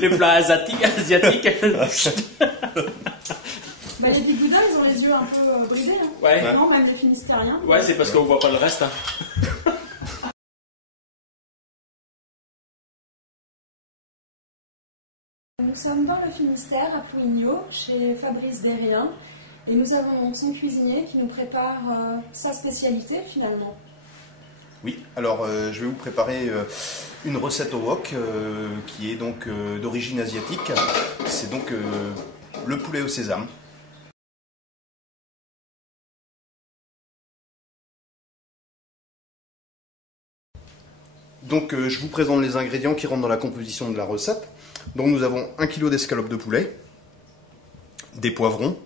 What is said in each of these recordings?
Les plats asiatiques. Bah, les Bigoudins, ils ont les yeux un peu brisés. Hein. Ouais. Non, même les Finistériens. Ouais, c'est parce qu'on voit pas le reste. Hein. Nous sommes dans le Finistère, à Plouigneau, chez Fabrice Derrien. Et nous avons son cuisinier qui nous prépare sa spécialité finalement. Oui, alors je vais vous préparer une recette au wok qui est donc d'origine asiatique. C'est donc le poulet au sésame. Donc je vous présente les ingrédients qui rentrent dans la composition de la recette. Donc nous avons 1 kg d'escalope de poulet, des poivrons,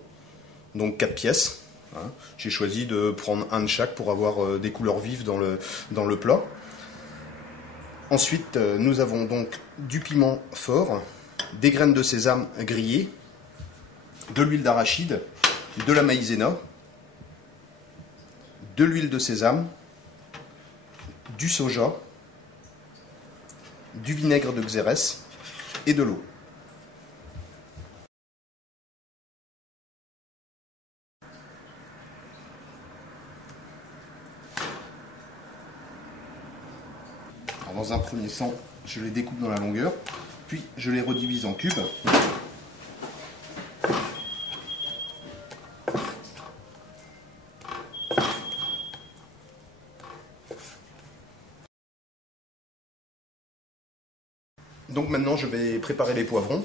donc 4 pièces. Hein. J'ai choisi de prendre un de chaque pour avoir des couleurs vives dans le plat. Ensuite, nous avons donc du piment fort, des graines de sésame grillées, de l'huile d'arachide, de la maïzena, de l'huile de sésame, du soja, du vinaigre de xérès et de l'eau. Alors dans un premier temps, je les découpe dans la longueur, puis je les redivise en cubes. Donc maintenant, je vais préparer les poivrons.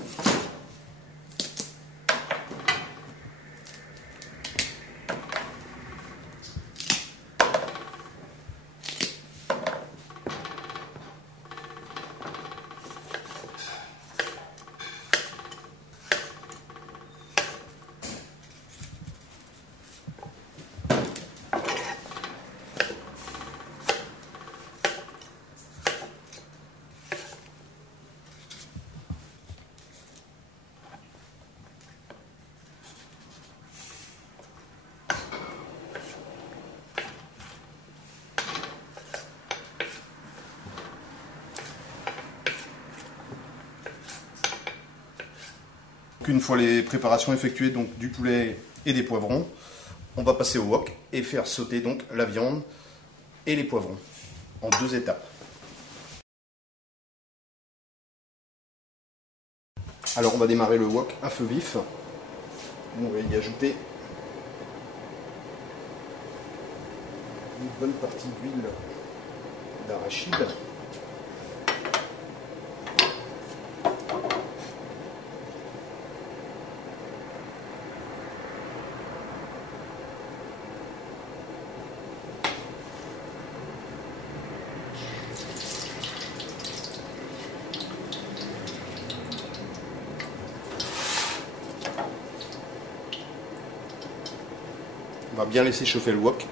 Une fois les préparations effectuées donc du poulet et des poivrons, on va passer au wok et faire sauter donc la viande et les poivrons en 2 étapes. Alors on va démarrer le wok à feu vif. On va y ajouter une bonne partie d'huile d'arachide. On va bien laisser chauffer le wok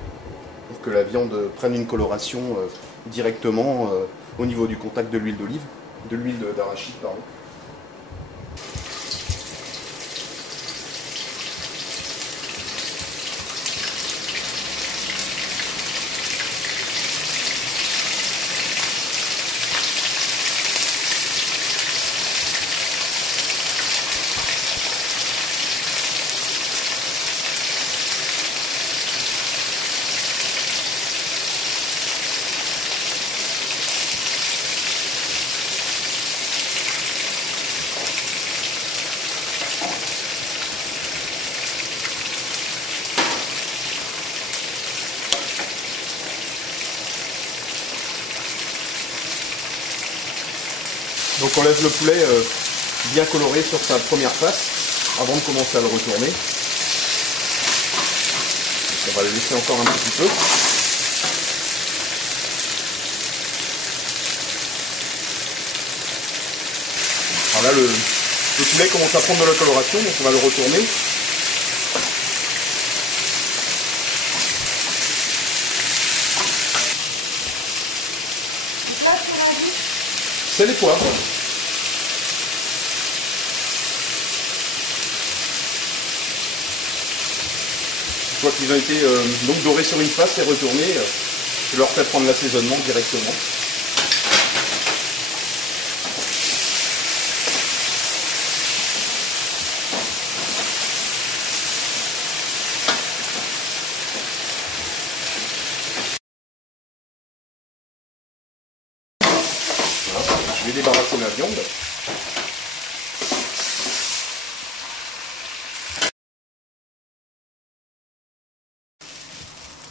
pour que la viande prenne une coloration directement au niveau du contact de l'huile d'olive, de l'huile d'arachide, pardon. Donc on laisse le poulet bien coloré sur sa première face avant de commencer à le retourner. Donc on va le laisser encore un petit peu. Alors là le poulet commence à prendre de la coloration, donc on va le retourner. C'est les poivres. Une fois qu'ils ont été donc dorés sur une face et retournés, je leur fais prendre l'assaisonnement directement.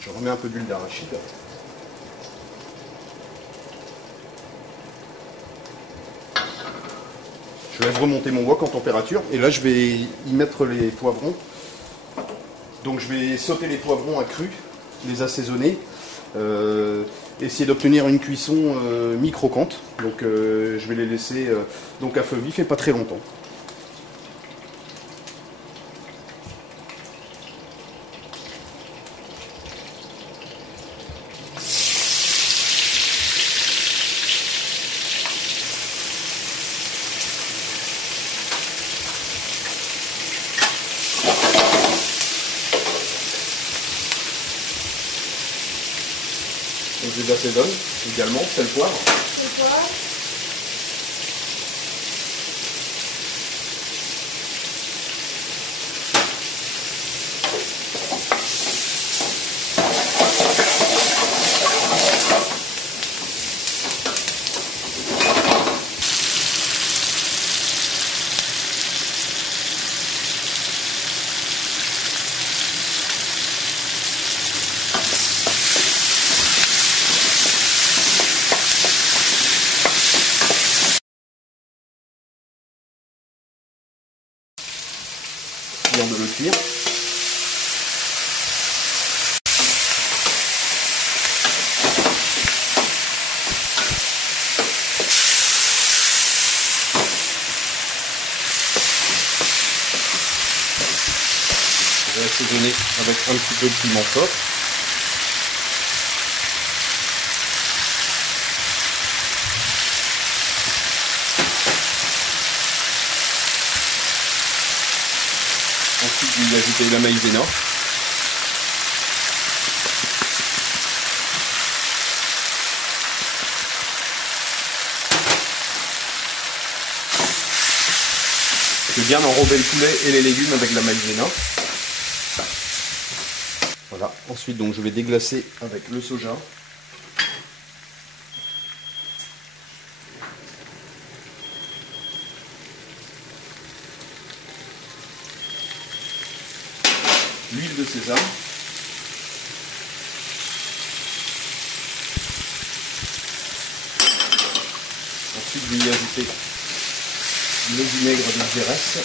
Je remets un peu d'huile d'arachide. Je laisse remonter mon wok en température et là je vais y mettre les poivrons. Donc je vais sauter les poivrons à cru, les assaisonner, essayer d'obtenir une cuisson mi-croquante. Donc je vais les laisser donc à feu vif et pas très longtemps. Donc je les assaisonne également, sel, poivre. Sel, poivre. De le cuire. Je vais assaisonner avec un petit peu de piment fort. Ensuite, je vais ajouter la maïzena. Je vais bien enrober le poulet et les légumes avec la maïzena. Voilà. Ensuite, donc, je vais déglacer avec le soja. L'huile de sésame. Ensuite, je vais y ajouter le vinaigre de Xérès.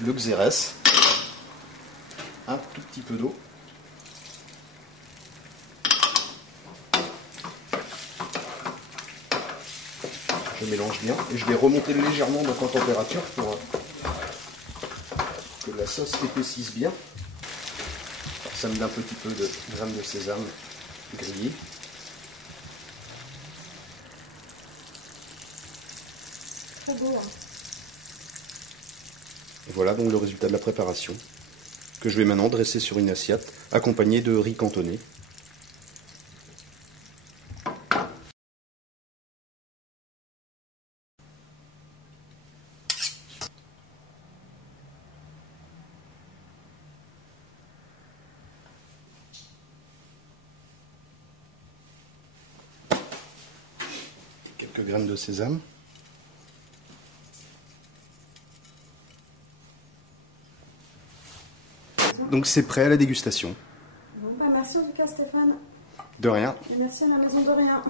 Le Xérès. Un tout petit peu d'eau. Je mélange bien et je vais remonter légèrement donc en température pour que la sauce épaississe bien. Ça me met un petit peu de graines de sésame grillées. Très beau. Hein. Et voilà donc le résultat de la préparation que je vais maintenant dresser sur une assiette accompagnée de riz cantonné. Quelques graines de sésame. Donc c'est prêt à la dégustation. Bon, bah merci en tout cas Stéphane. De rien. Et merci à la maison de rien.